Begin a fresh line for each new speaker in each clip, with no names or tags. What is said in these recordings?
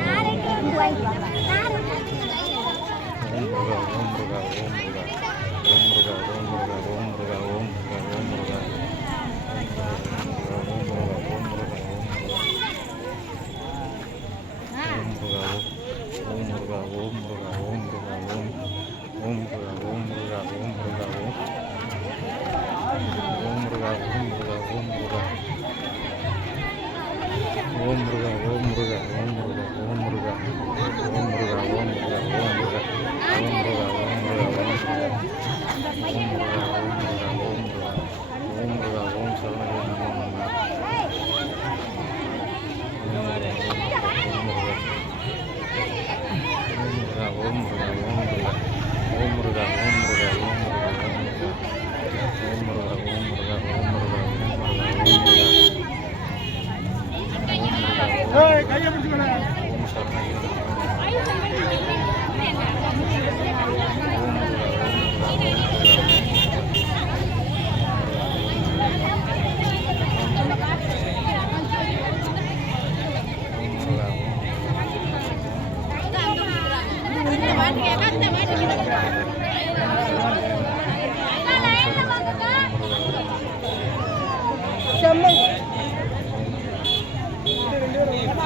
நாளைக்கு இந்த மாட்டுக்கு இந்த மாட்டுக்கு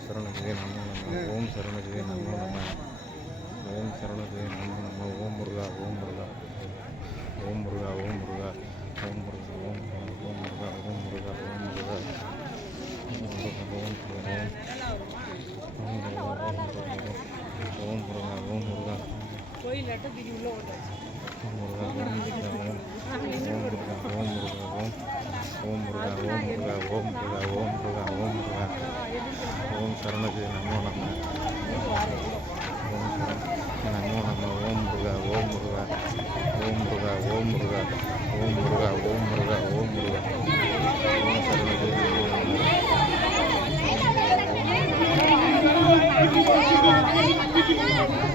ஓம் சரணகிரி நமோ நம ஓம் சரணகிரி நமோ நம ஓம் சரணகிரி நமோ நம ஓம் முருகா ஓம் முருகா ஓம் முருகா ஓம் முருகா ஓம் முருகா ஓம் முருகா ஓம் முருகா ஓம் முருகா ஓம் முருகா ஓம் முருகா ஓம் முருகா ஓம் முருகா
கோயிலாட்ட திடீர் உள்ள
ஓம் முருகா ஓம் முருகா ஓம் முருகா ஓம் முருகா ஓம் முருகா ஓம் முருகா ஓம் முருகா ஓம் முருகா ஓம் முருகா ஓம் சரணகிரி நமோ நம ஓம் சரண நமோ நம ஓம் முருகா ஓம் முருகா ஓம் முருகா ஓம் முருகா ஓம் முருகா ஓம் முருகா ஓம் முருகா ஓம் சரணகிரி நமோ நம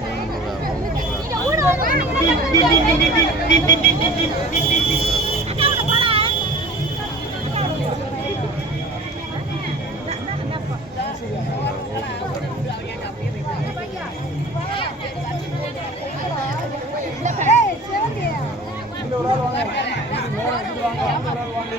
ஓம் முருகா ஓம் முருகா వాళ్ళు వాళ్ళు